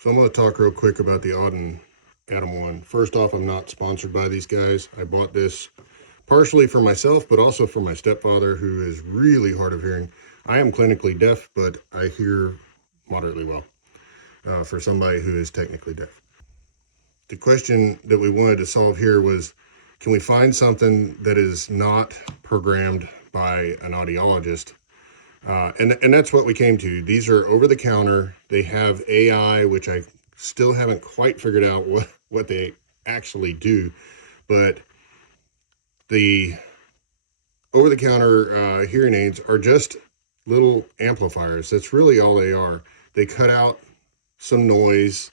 So I'm going to talk real quick about the Audien Atom One. First off, I'm not sponsored by these guys. I bought this partially for myself, but also for my stepfather, who is really hard of hearing. I am clinically deaf, but I hear moderately well for somebody who is technically deaf. The question that we wanted to solve here was, can we find something that is not programmed by an audiologist? And that's what we came to. These are over the counter. They have AI, which I still haven't quite figured out what they actually do. But the over the counter hearing aids are just little amplifiers. That's really all they are. They cut out some noise.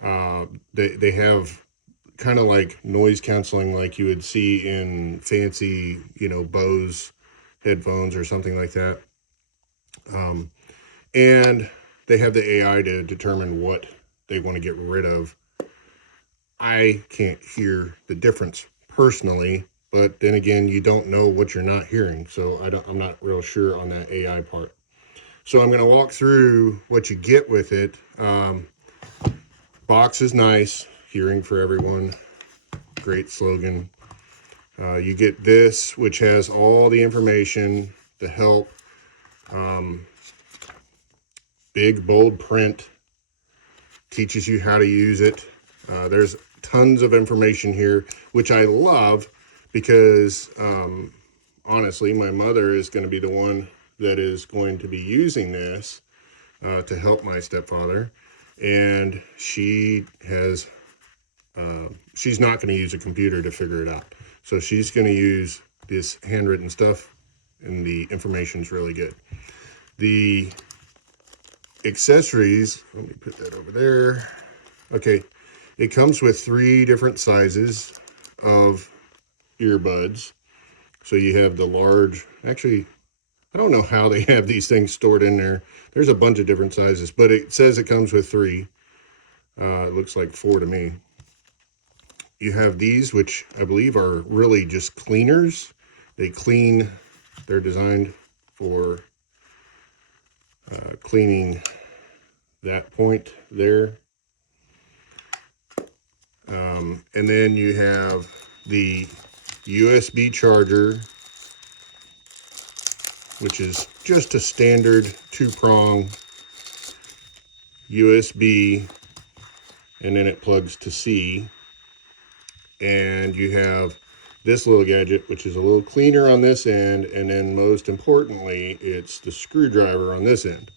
They have kind of like noise canceling like you would see in fancy, Bose headphones or something like that. And they have the AI to determine what they want to get rid of. I can't hear the difference personally, but then again, you don't know what you're not hearing. So I'm not real sure on that AI part. So I'm going to walk through what you get with it. Box is nice, hearing for everyone. Great slogan. You get this, which has all the information, the help, big bold print, teaches you how to use it. There's tons of information here, which I love because honestly, my mother is going to be the one that is going to be using this to help my stepfather. And she has, she's not going to use a computer to figure it out. So she's going to use this handwritten stuff, and the information's really good. The accessories, let me put that over there. Okay, it comes with 3 different sizes of earbuds. So you have the large, actually, I don't know how they have these things stored in there. There's a bunch of different sizes, but it says it comes with 3. It looks like 4 to me. You have these, which I believe are really just cleaners. They clean, they're designed for cleaning that point there. And then you have the USB charger, which is just a standard 2-prong USB, and then it plugs to C. And you have this little gadget, which is a little cleaner on this end, and then most importantly, it's the screwdriver on this end.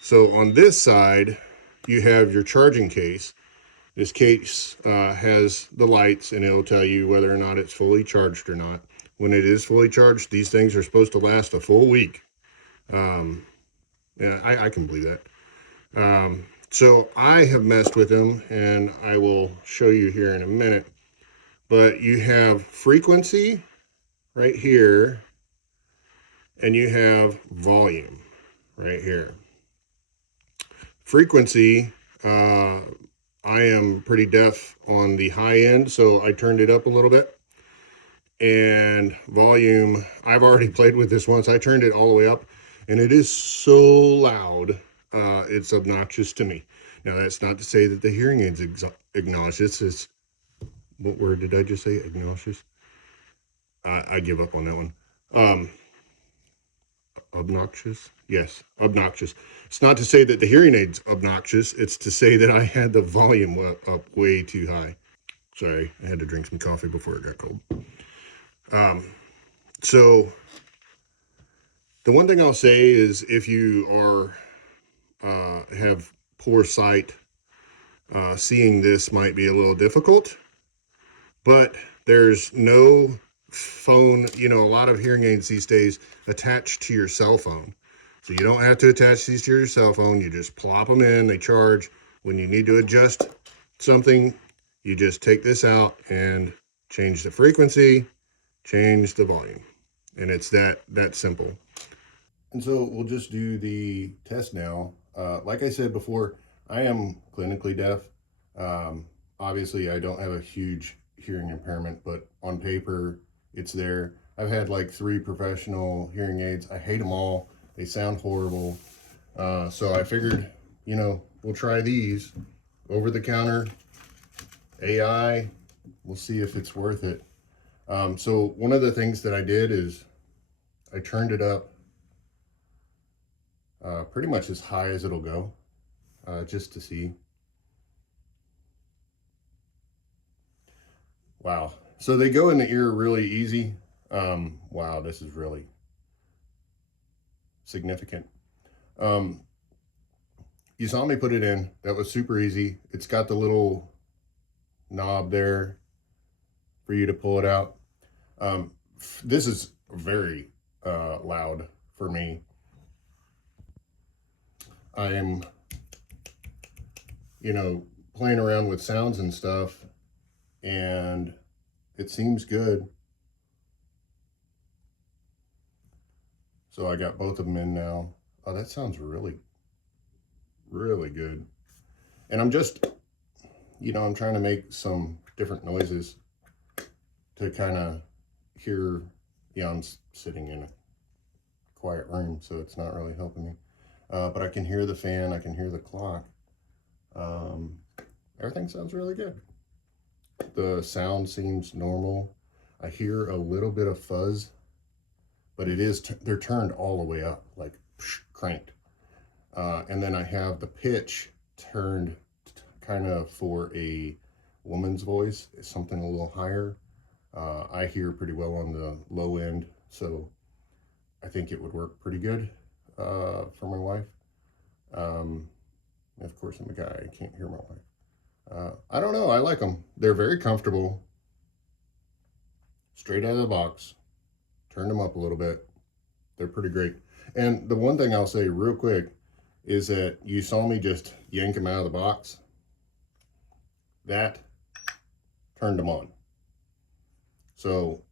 So on this side, you have your charging case. This case has the lights, and it'll tell you whether or not it's fully charged or not. When it is fully charged, these things are supposed to last a full week. Yeah, I can believe that. So I have messed with them, and I will show you here in a minute. But you have frequency right here, and you have volume right here. Frequency, I am pretty deaf on the high end, so I turned it up a little bit. And volume, I've already played with this once. I turned it all the way up, and it is so loud, it's obnoxious to me. Now, that's not to say that the hearing aid's obnoxious. It's, what word did I just say? Obnoxious? I give up on that one. Obnoxious? Yes, obnoxious. It's not to say that the hearing aid's obnoxious. It's to say that I had the volume up way too high. Sorry, I had to drink some coffee before it got cold. So the one thing I'll say is, if you are have poor sight, seeing this might be a little difficult, but there's no phone, a lot of hearing aids these days attached to your cell phone. So you don't have to attach these to your cell phone. You just plop them in, they charge. When you need to adjust something, you just take this out and change the frequency, change the volume. And it's that simple. And so we'll just do the test now. Like I said before, I am clinically deaf. Obviously, I don't have a huge hearing impairment, but on paper, it's there. I've had like 3 professional hearing aids. I hate them all. They sound horrible. So I figured, what we'll try these over the counter AI. We'll see if it's worth it. So one of the things that I did is I turned it up pretty much as high as it'll go, just to see. Wow. So they go in the ear really easy. Wow, this is really significant. You saw me put it in. That was super easy. It's got the little knob there for you to pull it out. This is very loud for me. I am, you know, playing around with sounds and stuff, and it seems good. So I got both of them in now. Oh, that sounds really, really good. And I'm just, you know, I'm trying to make some different noises to kind of hear. Yeah, I'm sitting in a quiet room, so it's not really helping me. But I can hear the fan, I can hear the clock. Everything sounds really good. The sound seems normal. I hear a little bit of fuzz, but it is, they're turned all the way up, like cranked. And then I have the pitch turned kind of for a woman's voice, something a little higher. I hear pretty well on the low end, so I think it would work pretty good for my wife. Of course, I'm a guy, I can't hear my wife. I don't know, I like them. They're very comfortable. Straight out of the box. Turned them up a little bit. They're pretty great. And the one thing I'll say real quick is that you saw me just yank them out of the box. That turned them on. So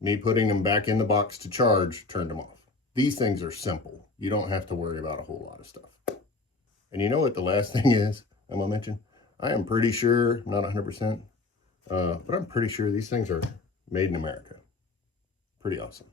me putting them back in the box to charge turned them off. These things are simple. You don't have to worry about a whole lot of stuff. And you know what the last thing is I'm gonna mention? I am pretty sure, not 100%, but I'm pretty sure these things are made in America. Pretty awesome.